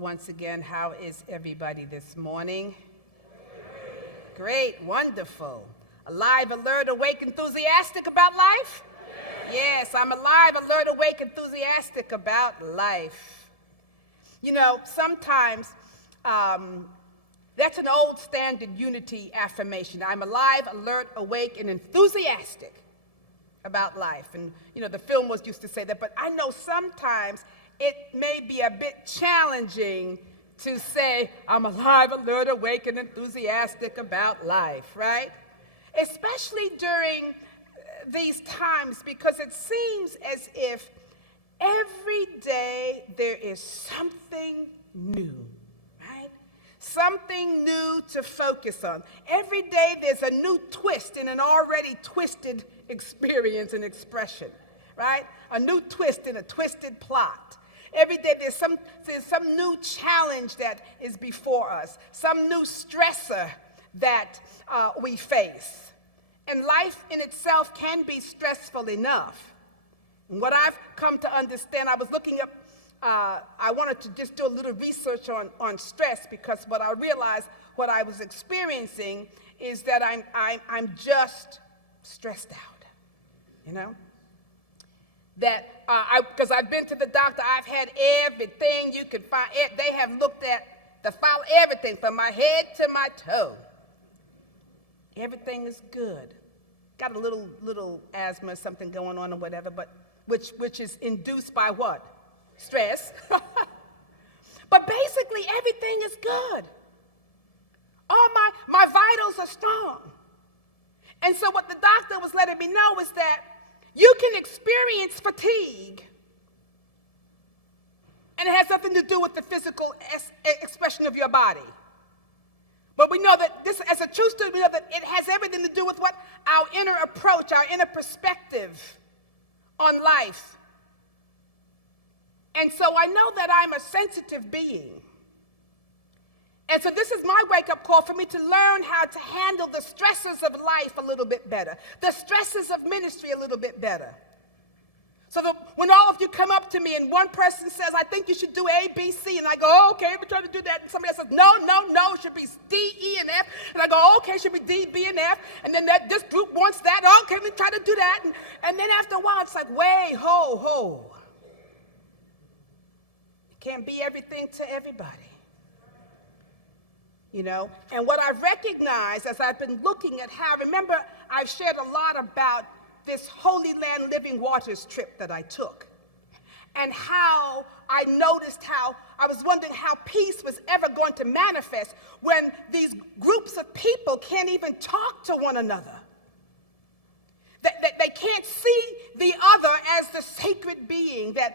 once again, how is everybody this morning? Great, wonderful. Alive, alert, awake, enthusiastic about life? Yes, I'm alive, alert, awake, enthusiastic about life. You know, sometimes that's an old standard unity affirmation. I'm alive, alert, awake, and enthusiastic about life. And, you know, the film was used to say that, but I know sometimes it may be a bit challenging to say, I'm alive, alert, awake, and enthusiastic about life, right? Especially during these times, because it seems as if every day there is something new, right? Something new to focus on. Every day there's a new twist in an already twisted experience and expression, right? A new twist in a twisted plot. Every day there's some new challenge that is before us, some new stressor that we face. And life in itself can be stressful enough. And what I've come to understand, I was looking up, I wanted to just do a little research on stress, because what I realized, what I was experiencing is that I'm just stressed out, you know? That, because I've been to the doctor, I've had everything you could find. They have looked at everything from my head to my toe. Everything is good. Got a little asthma, something going on or whatever, but which is induced by what? Stress. But basically everything is good. All my vitals are strong. And so what the doctor was letting me know is that you can experience fatigue, and it has nothing to do with the physical expression of your body. But we know that this, as a true student, we know that it has everything to do with what? Our inner approach, our inner perspective on life. And so I know that I'm a sensitive being. And so this is my wake-up call for me to learn how to handle the stresses of life a little bit better, the stresses of ministry a little bit better. So that when all of you come up to me and one person says, I think you should do A, B, C, and I go, oh, okay, we're trying to do that. And somebody else says, no, it should be D, E, and F. And I go, oh, okay, it should be D, B, and F. And then this group wants that. Oh, okay, we try to do that. And then after a while, it's like, wait, ho. It can't be everything to everybody. You know, and what I've recognized as I've been looking at how, remember, I've shared a lot about this Holy Land Living Waters trip that I took, and how I noticed how I was wondering how peace was ever going to manifest when these groups of people can't even talk to one another. That they can't see the other as the sacred being, that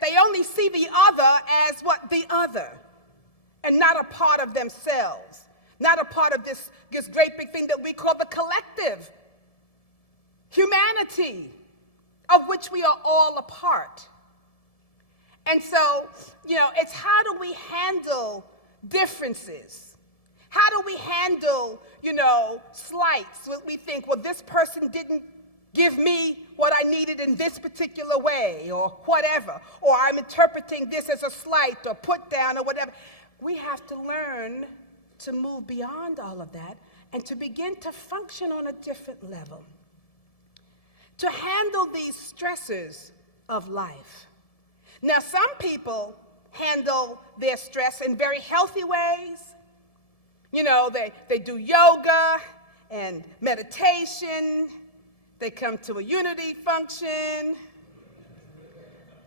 they only see the other as what? The other. And not a part of themselves, not a part of this great big thing that we call the collective humanity, of which we are all a part. And so, you know, it's how do we handle differences? How do we handle, you know, slights? We think, well, this person didn't give me what I needed in this particular way, or whatever, or I'm interpreting this as a slight or put down or whatever. We have to learn to move beyond all of that and to begin to function on a different level, to handle these stresses of life. Now, some people handle their stress in very healthy ways. You know, they do yoga and meditation. They come to a unity function.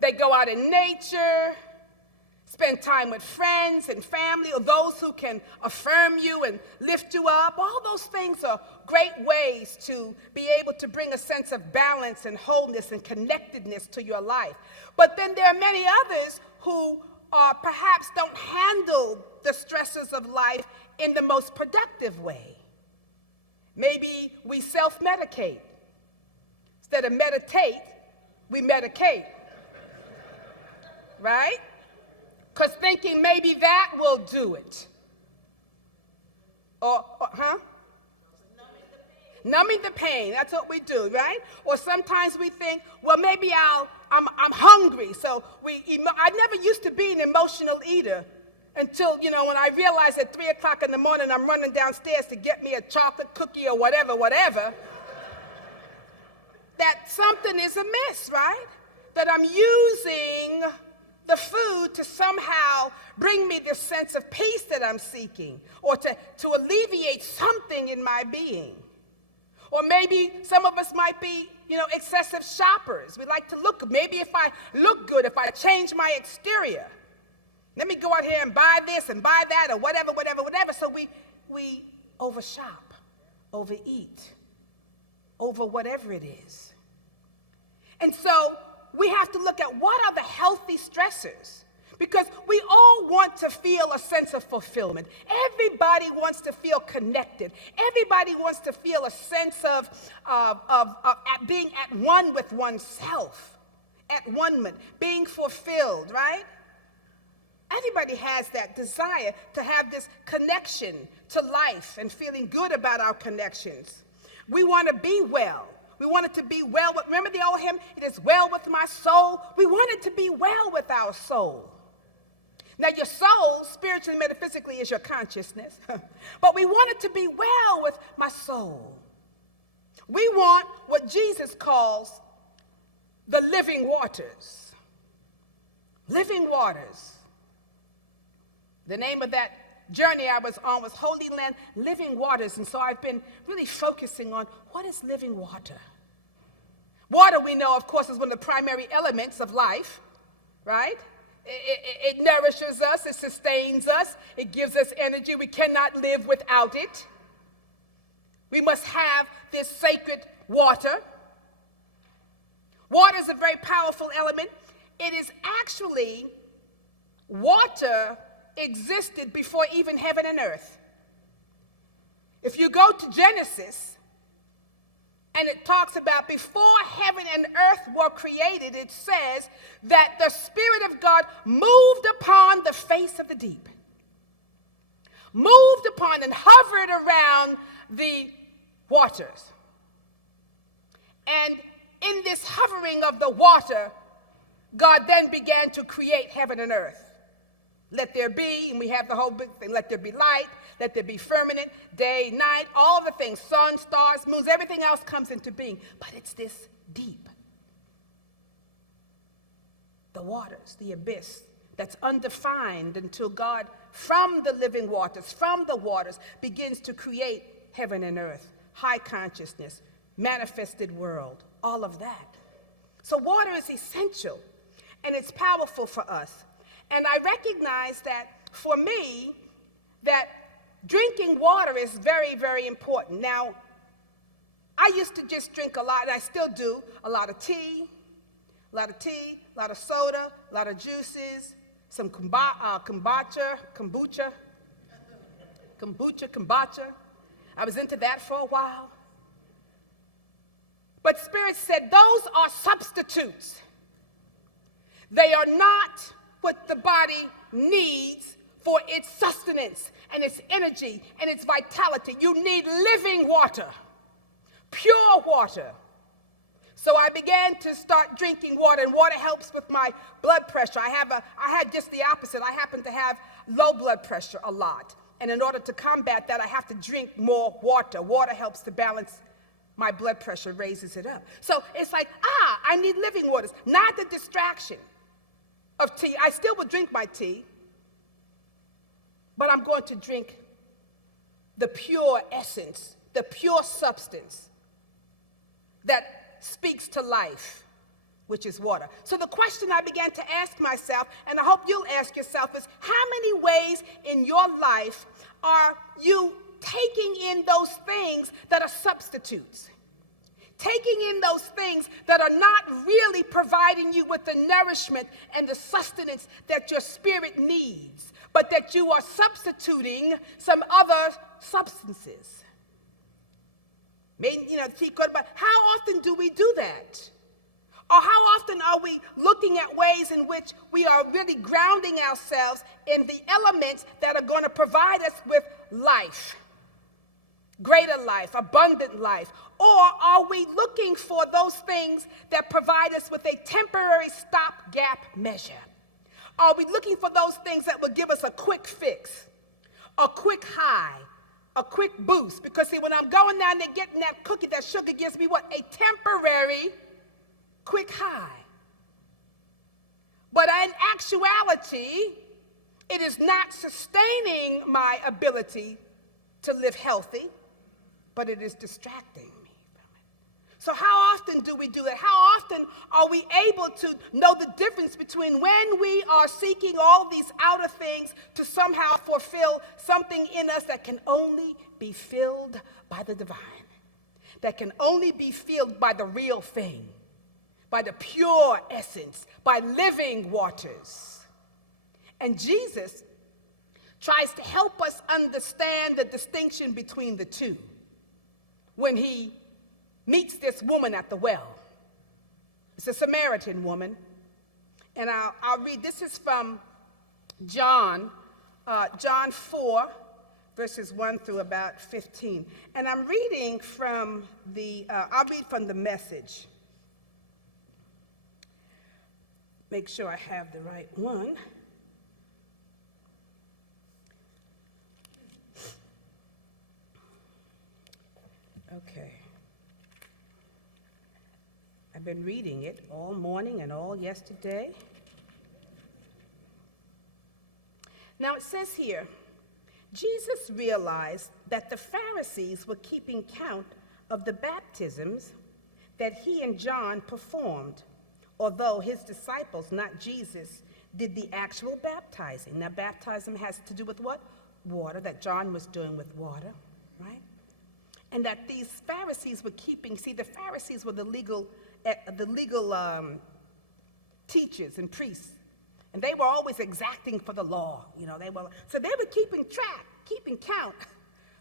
They go out in nature. Spend time with friends and family, or those who can affirm you and lift you up. All those things are great ways to be able to bring a sense of balance and wholeness and connectedness to your life. But then there are many others who perhaps don't handle the stresses of life in the most productive way. Maybe we self-medicate. Instead of meditate, we medicate. Right? Because thinking maybe that will do it. Numbing the pain, that's what we do, right? Or sometimes we think, well, maybe I'm hungry. So I never used to be an emotional eater, until, when I realize at 3 o'clock in the morning I'm running downstairs to get me a chocolate cookie or whatever, that something is amiss, right? That I'm using the food to somehow bring me this sense of peace that I'm seeking, or to alleviate something in my being. Or maybe some of us might be, excessive shoppers. We like to look, maybe if I look good, if I change my exterior, let me go out here and buy this and buy that or whatever. So we overshop, overeat, over whatever it is. And so we have to look at what are the healthy stressors, because we all want to feel a sense of fulfillment. Everybody wants to feel connected. Everybody wants to feel a sense of being at one with oneself, at one, being fulfilled, right? Everybody has that desire to have this connection to life and feeling good about our connections. We want to be well. We want it to be well. Remember the old hymn, "It is well with my soul"? We want it to be well with our soul. Now, your soul, spiritually, metaphysically, is your consciousness. But we want it to be well with my soul. We want what Jesus calls the living waters. Living waters. The name of that journey I was on was Holy Land, Living Waters. And so I've been really focusing on what is living water. Water, we know, of course, is one of the primary elements of life, right? It nourishes us, it sustains us, it gives us energy. We cannot live without it. We must have this sacred water. Water is a very powerful element. It is actually, water existed before even heaven and earth. If you go to Genesis, and it talks about before heaven and earth were created, it says that the Spirit of God moved upon the face of the deep. Moved upon and hovered around the waters. And in this hovering of the water, God then began to create heaven and earth. Let there be, and we have the whole big thing, let there be light, let there be firmament, day, night, all the things, sun, stars, moons, everything else comes into being. But it's this deep. The waters, the abyss, that's undefined until God, from the living waters, from the waters, begins to create heaven and earth, high consciousness, manifested world, all of that. So water is essential, and it's powerful for us. And I recognize that for me, that drinking water is very, very important. Now, I used to just drink a lot, and I still do, a lot of tea, a lot of soda, a lot of juices, some kombucha. I was into that for a while. But Spirit said those are substitutes. They are not what the body needs for its sustenance and its energy and its vitality. You need living water, pure water. So I began to start drinking water, and water helps with my blood pressure. I had just the opposite. I happen to have low blood pressure a lot. And in order to combat that, I have to drink more water. Water helps to balance my blood pressure, raises it up. So it's like, I need living waters, not the distraction of tea. I still will drink my tea, but I'm going to drink the pure essence, the pure substance that speaks to life, which is water. So the question I began to ask myself, and I hope you'll ask yourself, is how many ways in your life are you taking in those things that are substitutes? Taking in those things that are not really providing you with the nourishment and the sustenance that your spirit needs, but that you are substituting some other substances. Maybe, but how often do we do that? Or how often are we looking at ways in which we are really grounding ourselves in the elements that are going to provide us with life, greater life, abundant life? Or are we looking for those things that provide us with a temporary stopgap measure? Are we looking for those things that will give us a quick fix, a quick high, a quick boost? Because see, when I'm going down there getting that cookie, that sugar gives me what? A temporary quick high. But in actuality, it is not sustaining my ability to live healthy, but it is distracting me from it. So how often do we do that? How often are we able to know the difference between when we are seeking all these outer things to somehow fulfill something in us that can only be filled by the divine, that can only be filled by the real thing, by the pure essence, by living waters? And Jesus tries to help us understand the distinction between the two when he meets this woman at the well. It's a Samaritan woman. And I'll read, this is from John 4, verses 1 through about 15. And I'm reading from I'll read from the Message. Make sure I have the right one. Okay. I've been reading it all morning and all yesterday. Now it says here, Jesus realized that the Pharisees were keeping count of the baptisms that he and John performed, although his disciples, not Jesus, did the actual baptizing. Now, baptism has to do with what? Water, that John was doing with water, right? And that these Pharisees were keeping, see, the Pharisees were the legal teachers and priests, and they were always exacting for the law, so they were keeping track, keeping count.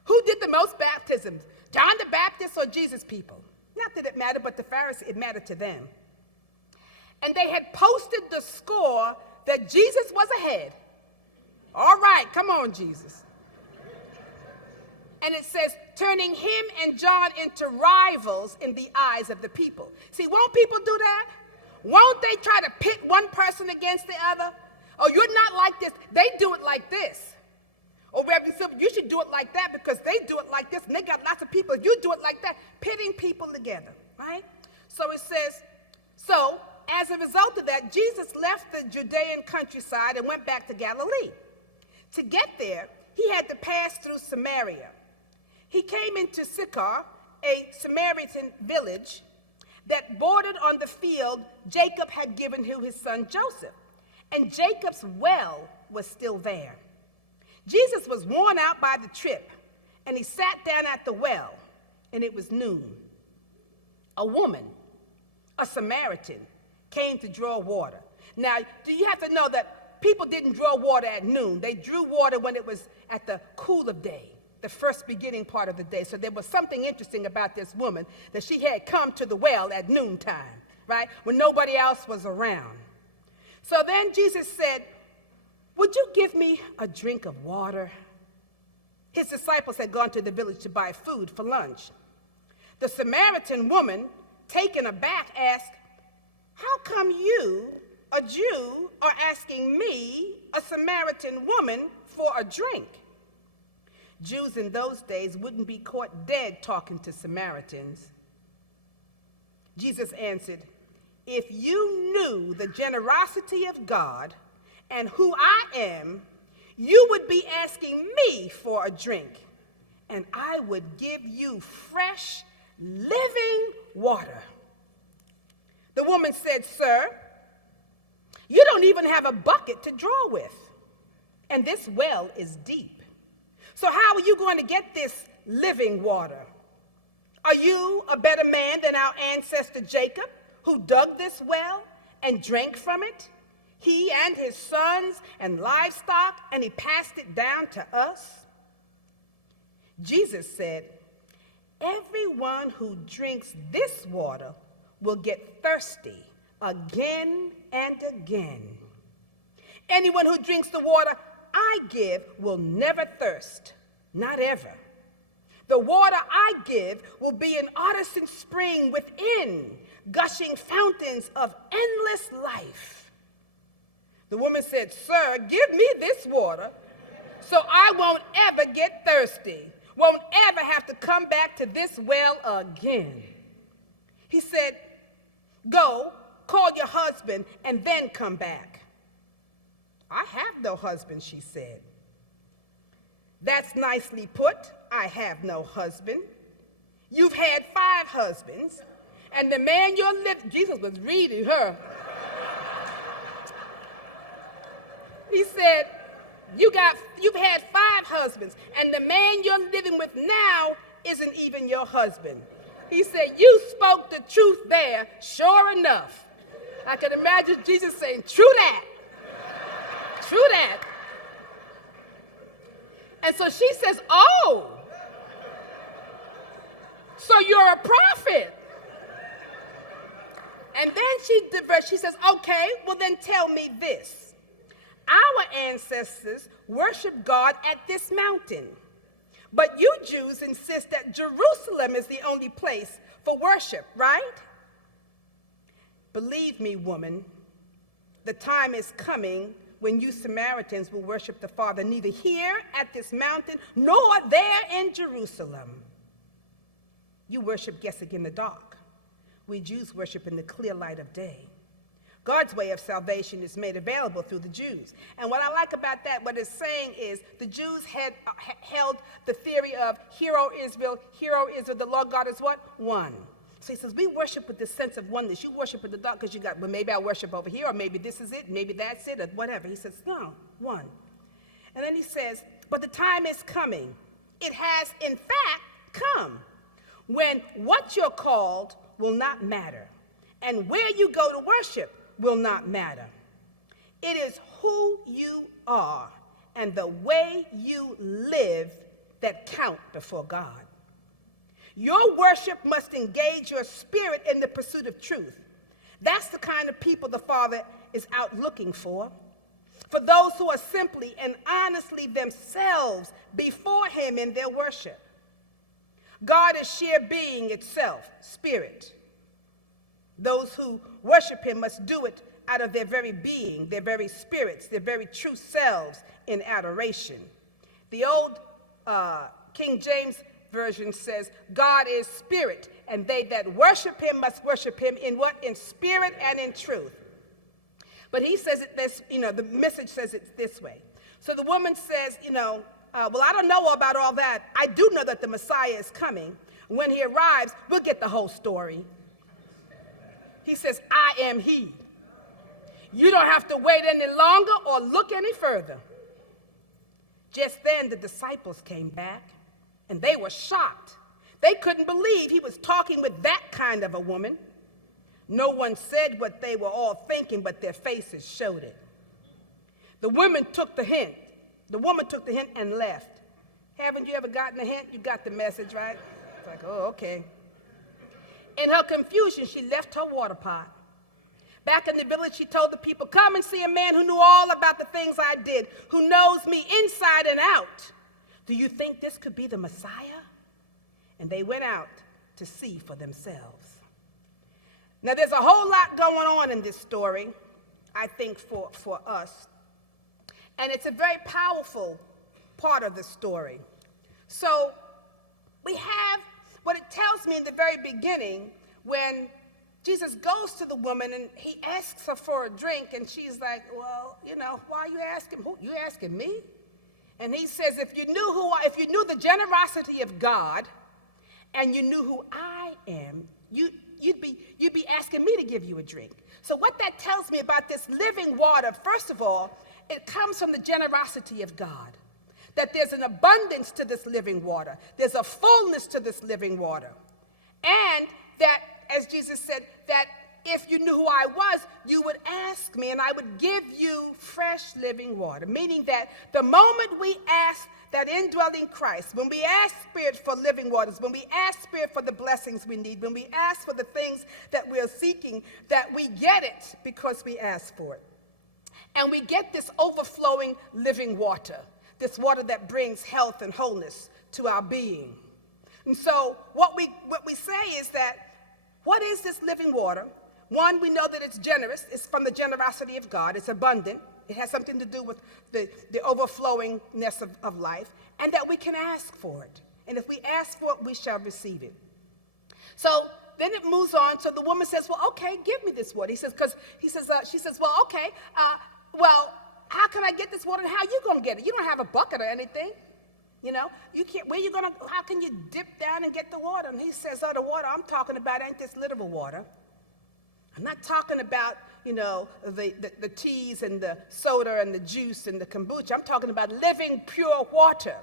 Who did the most baptisms? John the Baptist or Jesus' people? Not that it mattered, but the Pharisees, it mattered to them. And they had posted the score that Jesus was ahead. All right, come on, Jesus. And it says, turning him and John into rivals in the eyes of the people. See, won't people do that? Won't they try to pit one person against the other? Oh, you're not like this. They do it like this. Or Reverend Sylvia, you should do it like that because they do it like this, and they got lots of people. You do it like that, pitting people together, right? So it says, so as a result of that, Jesus left the Judean countryside and went back to Galilee. To get there, he had to pass through Samaria. He came into Sychar, a Samaritan village that bordered on the field Jacob had given to his son Joseph. And Jacob's well was still there. Jesus was worn out by the trip, and he sat down at the well, and it was noon. A woman, a Samaritan, came to draw water. Now, do you have to know that people didn't draw water at noon? They drew water when it was at the cool of day, the first beginning part of the day. So there was something interesting about this woman, that she had come to the well at noontime, right, when nobody else was around. So then Jesus said, would you give me a drink of water? His disciples had gone to the village to buy food for lunch. The Samaritan woman, taken aback, asked, how come you, a Jew, are asking me, a Samaritan woman, for a drink? Jews in those days wouldn't be caught dead talking to Samaritans. Jesus answered, if you knew the generosity of God and who I am, you would be asking me for a drink, and I would give you fresh, living water. The woman said, sir, you don't even have a bucket to draw with, and this well is deep. So how are you going to get this living water? Are you a better man than our ancestor Jacob, who dug this well and drank from it? He and his sons and livestock, and he passed it down to us? Jesus said, everyone who drinks this water will get thirsty again and again. Anyone who drinks the water I give will never thirst, not ever. The water I give will be an artesian spring within, gushing fountains of endless life. The woman said, "Sir, give me this water so I won't ever get thirsty, won't ever have to come back to this well again." He said, "Go, call your husband, and then come back." "I have no husband," she said. "That's nicely put. I have no husband. You've had 5 husbands, and the man you're living..." Jesus was reading her. He said, You've had 5 husbands, and the man you're living with now isn't even your husband." He said, "You spoke the truth there, sure enough." I can imagine Jesus saying, "True that. True that." And so she says, "Oh, so you're a prophet." And then she says, "Okay, well then tell me this. Our ancestors worshiped God at this mountain, but you Jews insist that Jerusalem is the only place for worship, right? Believe me, woman, the time is coming when you Samaritans will worship the Father neither here at this mountain nor there in Jerusalem. You worship guessing in the dark. We Jews worship in the clear light of day. God's way of salvation is made available through the Jews." And what I like about that, what it's saying is the Jews had held the theory of Hear, O Israel, the Lord God is what? One. So he says, we worship with this sense of oneness. You worship in the dark because you got, well, maybe I worship over here, or maybe this is it, maybe that's it, or whatever. He says, no, one. And then he says, but the time is coming. It has, in fact, come, when what you're called will not matter, and where you go to worship will not matter. It is who you are and the way you live that count before God. Your worship must engage your spirit in the pursuit of truth. That's the kind of people the Father is out looking for those who are simply and honestly themselves before him in their worship. God is sheer being itself, spirit. Those who worship him must do it out of their very being, their very spirits, their very true selves in adoration. The old King James Version says, God is spirit, and they that worship him must worship him in what? In spirit and in truth. But he says it this, the Message says it this way. So the woman says, well, I don't know about all that. I do know that the Messiah is coming. When he arrives, we'll get the whole story. He says, I am he. You don't have to wait any longer or look any further. Just then the disciples came back, and they were shocked. They couldn't believe he was talking with that kind of a woman. No one said what they were all thinking, but their faces showed it. The woman took the hint. The woman took the hint and left. Haven't you ever gotten a hint? You got the message, right? It's like, oh, okay. In her confusion, she left her water pot. Back in the village, she told the people, come and see a man who knew all about the things I did, who knows me inside and out. Do you think this could be the Messiah? And they went out to see for themselves. Now, there's a whole lot going on in this story, I think, for us. And it's a very powerful part of the story. So we have what it tells me in the very beginning when Jesus goes to the woman and he asks her for a drink, and she's like, well, why are you asking? Who, you asking me? And he says, if you knew the generosity of God and you knew who I am, you'd be asking me to give you a drink. So what that tells me about this living water, first of all, it comes from the generosity of God. That there's an abundance to this living water. There's a fullness to this living water. And that, as Jesus said, that if you knew who I was, you would ask me and I would give you fresh living water. Meaning that the moment we ask that indwelling Christ, when we ask Spirit for living waters, when we ask Spirit for the blessings we need, when we ask for the things that we're seeking, that we get it because we ask for it. And we get this overflowing living water, this water that brings health and wholeness to our being. And so what we say is that, what is this living water? One, we know that it's generous. It's from the generosity of God. It's abundant. It has something to do with the overflowingness of life, and that we can ask for it. And if we ask for it, we shall receive it. So then it moves on. So the woman says, well, okay, give me this water. She says, well, okay, well, how can I get this water? And how you going to get it? You don't have a bucket or anything. You know, you can't, how can you dip down and get the water? And he says, oh, the water I'm talking about ain't this literal water. I'm not talking about, you know, the teas and the soda and the juice and the kombucha. I'm talking about living pure water.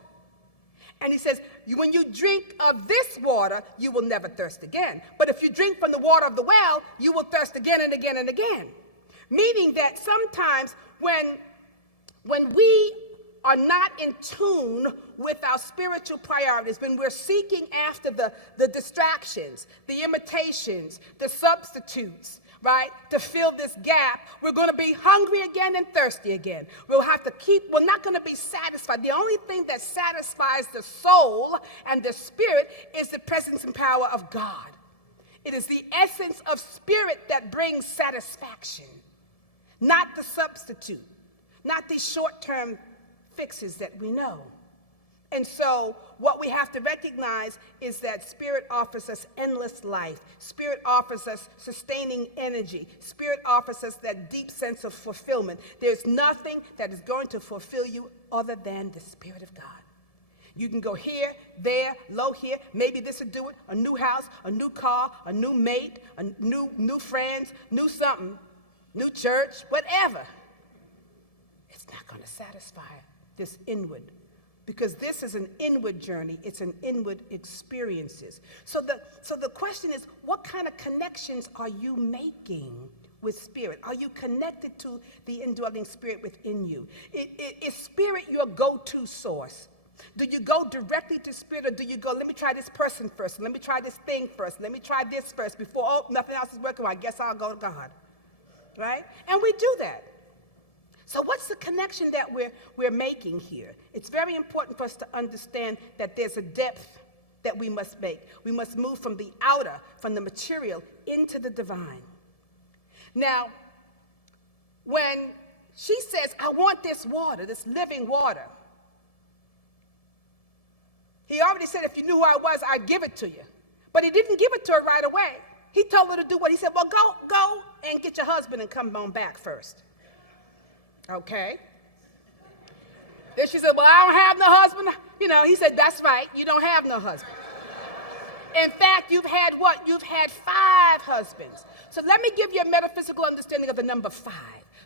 And he says, when you drink of this water, you will never thirst again. But if you drink from the water of the well, you will thirst again and again and again. Meaning that sometimes when we are not in tune with our spiritual priorities, when we're seeking after the distractions, the imitations, the substitutes, right, to fill this gap, we're going to be hungry again and thirsty again. We're not going to be satisfied. The only thing that satisfies the soul and the spirit is the presence and power of God. It is the essence of spirit that brings satisfaction, not the substitute, not these short-term fixes that we know. And so what we have to recognize is that Spirit offers us endless life. Spirit offers us sustaining energy. Spirit offers us that deep sense of fulfillment. There's nothing that is going to fulfill you other than the Spirit of God. You can go here, there, low here. Maybe this will do it. A new house, a new car, a new mate, a new friends, new something, new church, whatever. It's not going to satisfy this inward, because this is an inward journey. It's an inward experiences. So the question is, what kind of connections are you making with spirit? Are you connected to the indwelling spirit within you? Is spirit your go-to source? Do you go directly to spirit, or do you go, let me try this person first, let me try this thing first, let me try this first before, oh, nothing else is working, well, I guess I'll go to God, right? And we do that. So what's the connection that we're making here? It's very important for us to understand that there's a depth that we must make. We must move from the outer, from the material, into the divine. Now, when she says, I want this water, this living water, he already said, if you knew who I was, I'd give it to you. But he didn't give it to her right away. He told her to do what? He said, well, go and get your husband and come on back first. Okay. Then she said, well, I don't have no husband. You know, he said, that's right, you don't have no husband. In fact, you've had what? You've had 5 husbands. So let me give you a metaphysical understanding of the number 5.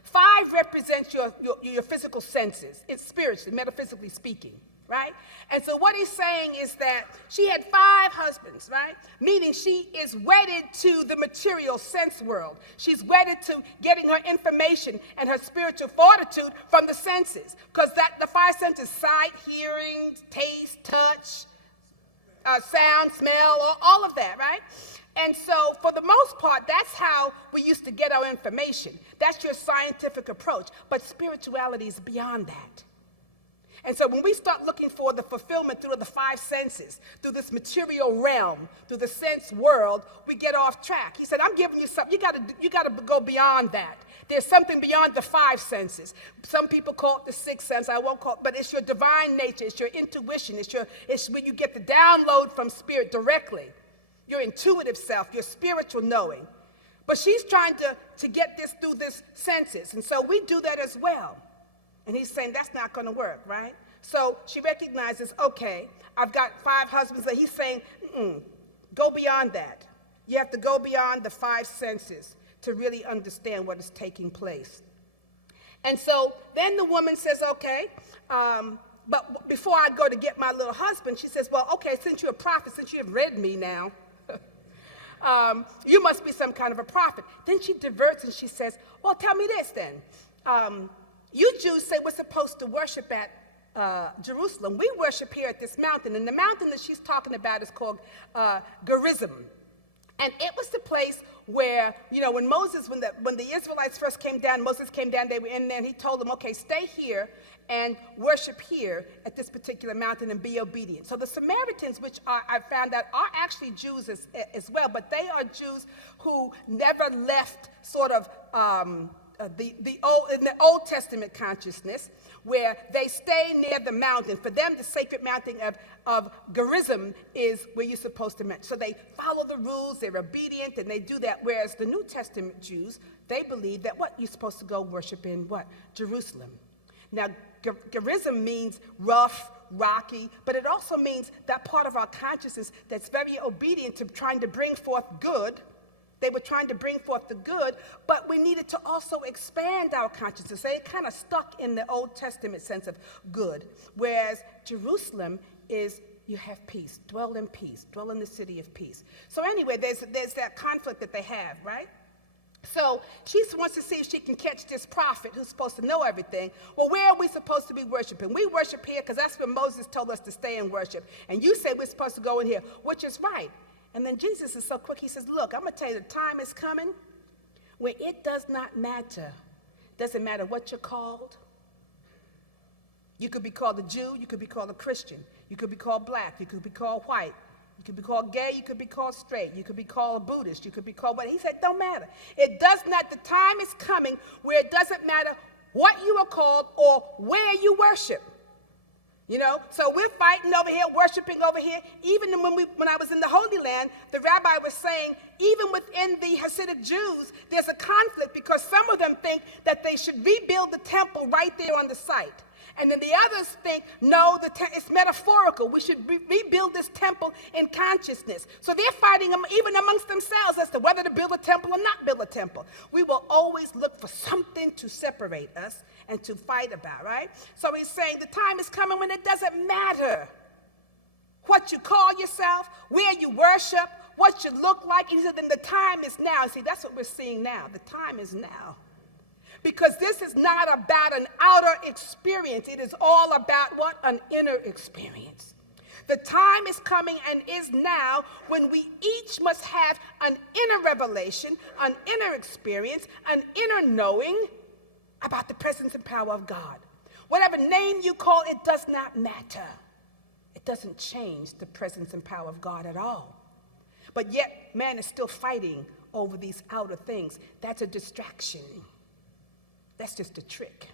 5 represents your physical senses. It's spiritually, metaphysically speaking, right? And so what he's saying is that she had 5 husbands, right? Meaning she is wedded to the material sense world. She's wedded to getting her information and her spiritual fortitude from the senses. Because the 5 senses, sight, hearing, taste, touch, sound, smell, all of that, right? And so for the most part, that's how we used to get our information. That's your scientific approach. But spirituality is beyond that. And so when we start looking for the fulfillment through the 5 senses, through this material realm, through the sense world, we get off track. He said, I'm giving you something. You got to go beyond that. There's something beyond the 5 senses. Some people call it the 6th sense. I won't call it, but it's your divine nature. It's your intuition. It's when you get the download from spirit directly. Your intuitive self, your spiritual knowing. But she's trying to get this through this senses. And so we do that as well. And he's saying that's not going to work, right? So she recognizes, okay, I've got 5 husbands. And he's saying, go beyond that. You have to go beyond the 5 senses to really understand what is taking place. And so then the woman says, okay, but before I go to get my little husband, she says, well, okay, since you're a prophet, since you have read me now, you must be some kind of a prophet. Then she diverts and she says, well, tell me this then. You Jews say we're supposed to worship at Jerusalem. We worship here at this mountain. And the mountain that she's talking about is called Gerizim. And it was the place where, you know, when the Israelites first came down, Moses came down, they were in there, and he told them, okay, stay here and worship here at this particular mountain and be obedient. So the Samaritans, which I found out are actually Jews as well, but they are Jews who never left sort of in the Old Testament consciousness, where they stay near the mountain. For them, the sacred mountain of Gerizim is where you're supposed to meet. So they follow the rules, they're obedient, and they do that. Whereas the New Testament Jews, they believe that what? You're supposed to go worship in what? Jerusalem. Now, Gerizim means rough, rocky, but it also means that part of our consciousness that's very obedient to trying to bring forth good. They were trying to bring forth the good, but we needed to also expand our consciousness. They kind of stuck in the Old Testament sense of good, whereas Jerusalem is you have peace, dwell in the city of peace. So anyway, there's that conflict that they have, right? So she wants to see if she can catch this prophet who's supposed to know everything. Well, where are we supposed to be worshiping? We worship here because that's where Moses told us to stay and worship. And you say we're supposed to go in here, which is right. And then Jesus is so quick, he says, look, I'm going to tell you, the time is coming where it does not matter. Doesn't matter what you're called. You could be called a Jew, you could be called a Christian, you could be called black, you could be called white, you could be called gay, you could be called straight, you could be called a Buddhist, you could be called what? He said, don't matter. It does not, the time is coming where it doesn't matter what you are called or where you worship. You know, so we're fighting over here, worshiping over here. Even when I was in the Holy Land, the rabbi was saying, even within the Hasidic Jews, there's a conflict because some of them think that they should rebuild the temple right there on the site. And then the others think, no, it's metaphorical. We should rebuild this temple in consciousness. So they're fighting even amongst themselves as to whether to build a temple or not build a temple. We will always look for something to separate us and to fight about, right? So he's saying the time is coming when it doesn't matter what you call yourself, where you worship, what you look like. He said, then the time is now. See, that's what we're seeing now. The time is now. Because this is not about an outer experience. It is all about what? An inner experience. The time is coming and is now when we each must have an inner revelation, an inner experience, an inner knowing about the presence and power of God. Whatever name you call, it does not matter. It doesn't change the presence and power of God at all. But yet, man is still fighting over these outer things. That's a distraction. That's just a trick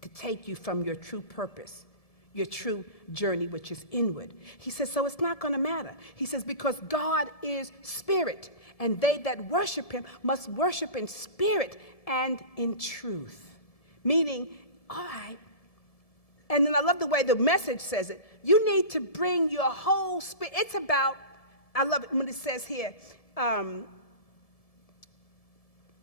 to take you from your true purpose, your true journey, which is inward. He says, so it's not going to matter. He says, because God is spirit, and they that worship him must worship in spirit and in truth. Meaning, all right, and then I love the way the Message says it. You need to bring your whole spirit. It's about, I love it when it says here,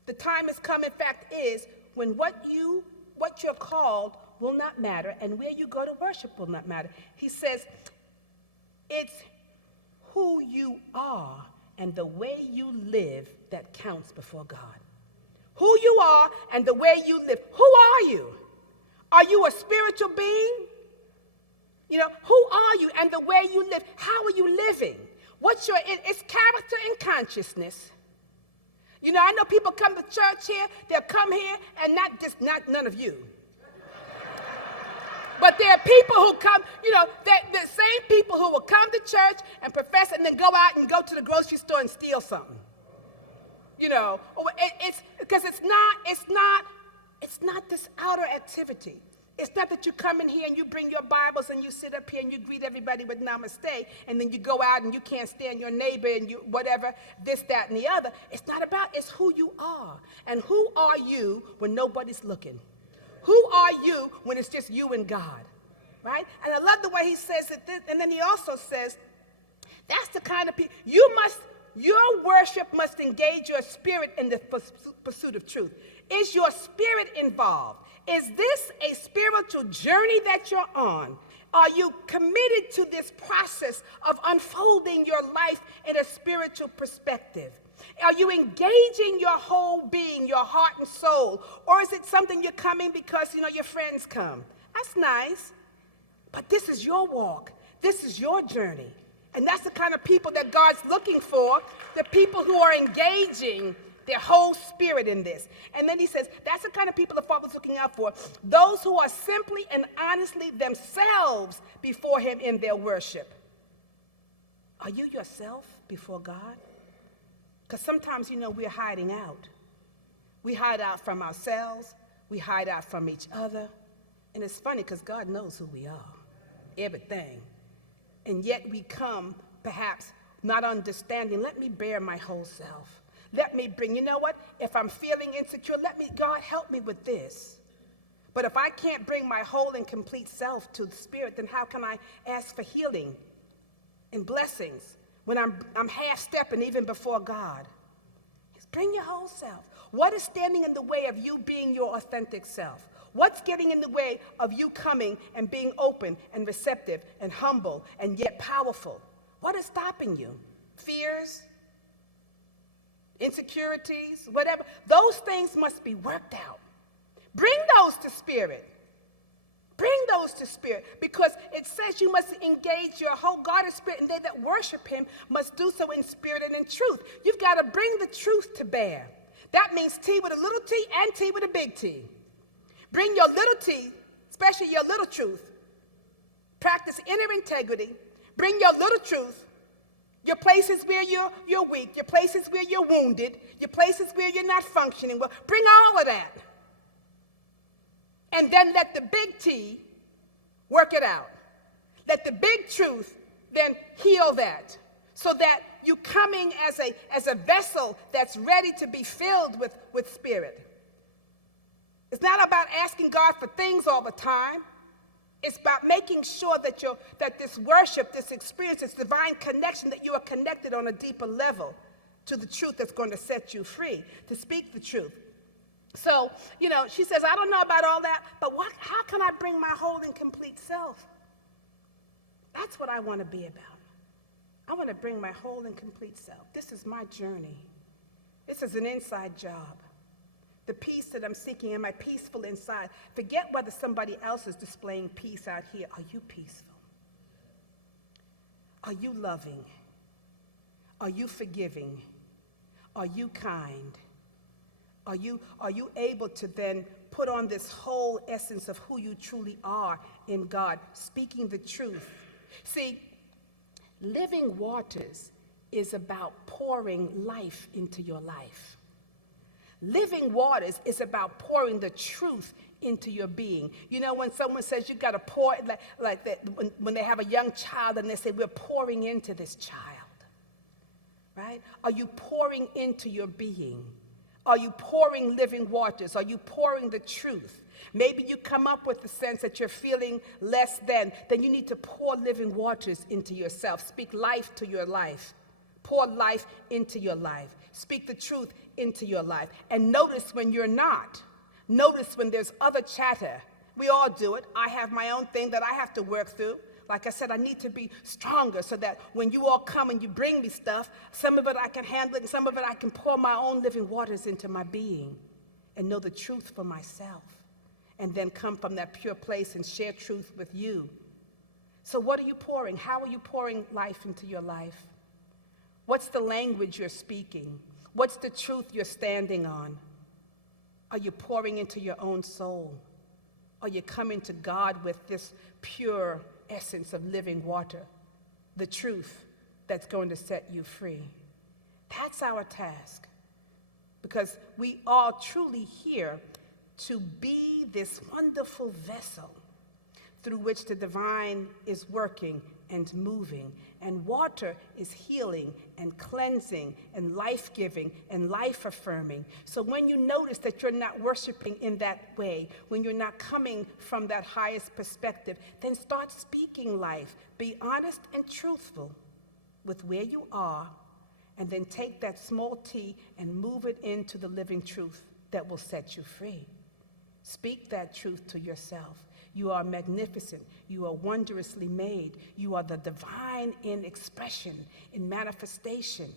the time has come, in fact, is when what you're called will not matter, and where you go to worship will not matter. He says, it's who you are and the way you live that counts before God. Who you are and the way you live. Who are you? Are you a spiritual being? You know, who are you and the way you live? How are you living? It's character and consciousness. You know, I know people come to church here, they'll come here, and not none of you. But there are people who come, you know, the same people who will come to church and profess and then go out and go to the grocery store and steal something. You know, it's because it's not this outer activity. It's not that you come in here and you bring your Bibles and you sit up here and you greet everybody with namaste, and then you go out and you can't stand your neighbor and you whatever, this, that, and the other. It's not about, it's who you are. And who are you when nobody's looking? Who are you when it's just you and God? Right? And I love the way he says it, and then he also says, that's the kind of people, your worship must engage your spirit in the pursuit of truth. Is your spirit involved? Is this a spiritual journey that you're on? Are you committed to this process of unfolding your life in a spiritual perspective? Are you engaging your whole being, your heart and soul? Or is it something you're coming because, you know, your friends come? That's nice. But this is your walk. This is your journey. And that's the kind of people that God's looking for, the people who are engaging their whole spirit in this. And then he says, that's the kind of people the Father's looking out for. Those who are simply and honestly themselves before him in their worship. Are you yourself before God? Because sometimes, you know, we're hiding out. We hide out from ourselves. We hide out from each other. And it's funny because God knows who we are, everything. And yet we come, perhaps, not understanding, let me bear my whole self. Let me bring, you know what? If I'm feeling insecure, God, help me with this. But if I can't bring my whole and complete self to the Spirit, then how can I ask for healing and blessings when I'm half-stepping even before God? Just bring your whole self. What is standing in the way of you being your authentic self? What's getting in the way of you coming and being open and receptive and humble and yet powerful? What is stopping you? Fears? Insecurities? Whatever. Those things must be worked out. Bring those to Spirit. Bring those to Spirit, because it says you must engage your whole God is Spirit, and they that worship him must do so in spirit and in truth. You've got to bring the truth to bear. That means T with a little t and T with a big T. Bring your little t, especially your little truth. Practice inner integrity. Bring your little truth, your places where you're weak, your places where you're wounded, your places where you're not functioning well. Bring all of that. And then let the big T work it out. Let the big truth then heal that, so that you coming as a vessel that's ready to be filled with Spirit. It's not about asking God for things all the time. It's about making sure that this worship, this experience, this divine connection, that you are connected on a deeper level to the truth that's going to set you free, to speak the truth. So, she says, I don't know about all that, but how can I bring my whole and complete self? That's what I want to be about. I want to bring my whole and complete self. This is my journey. This is an inside job. The peace that I'm seeking, am I peaceful inside? Forget whether somebody else is displaying peace out here. Are you peaceful? Are you loving? Are you forgiving? Are you kind? Are you able to then put on this whole essence of who you truly are in God, speaking the truth? See, living waters is about pouring life into your life. Living waters is about pouring the truth into your being. When someone says you got to pour, like that, when they have a young child and they say, we're pouring into this child, right? Are you pouring into your being? Are you pouring living waters? Are you pouring the truth? Maybe you come up with the sense that you're feeling less than, then you need to pour living waters into yourself. Speak life to your life. Pour life into your life. Speak the truth into your life. And notice when you're not. Notice when there's other chatter. We all do it. I have my own thing that I have to work through. Like I said, I need to be stronger so that when you all come and you bring me stuff, some of it I can handle it, and some of it I can pour my own living waters into my being and know the truth for myself, and then come from that pure place and share truth with you. So what are you pouring? How are you pouring life into your life? What's the language you're speaking? What's the truth you're standing on? Are you pouring into your own soul? Are you coming to God with this pure essence of living water, the truth that's going to set you free? That's our task, because we are truly here to be this wonderful vessel through which the divine is working and moving, and water is healing and cleansing and life-giving and life-affirming. So when you notice that you're not worshiping in that way, when you're not coming from that highest perspective, then start speaking life. Be honest and truthful with where you are, and then take that small t and move it into the living truth that will set you free. Speak that truth to yourself. You are magnificent. You are wondrously made. You are the divine in expression, in manifestation.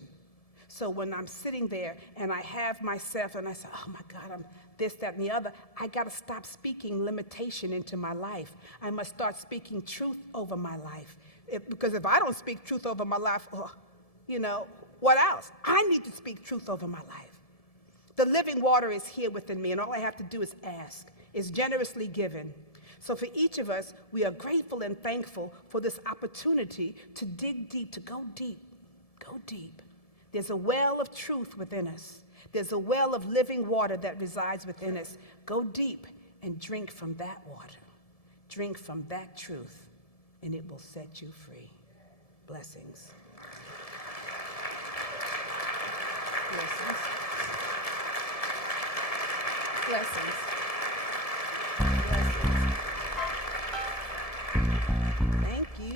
So when I'm sitting there and I have myself and I say, oh my God, I'm this, that, and the other, I got to stop speaking limitation into my life. I must start speaking truth over my life. Because if I don't speak truth over my life, what else? I need to speak truth over my life. The living water is here within me, and all I have to do is ask. It's generously given. So for each of us, we are grateful and thankful for this opportunity to dig deep, to go deep, go deep. There's a well of truth within us There's a well of living water that resides within us. Go deep and drink from that water. Drink from that truth, and it will set you free. Blessings. Blessings. Blessings. Blessings. Thank you.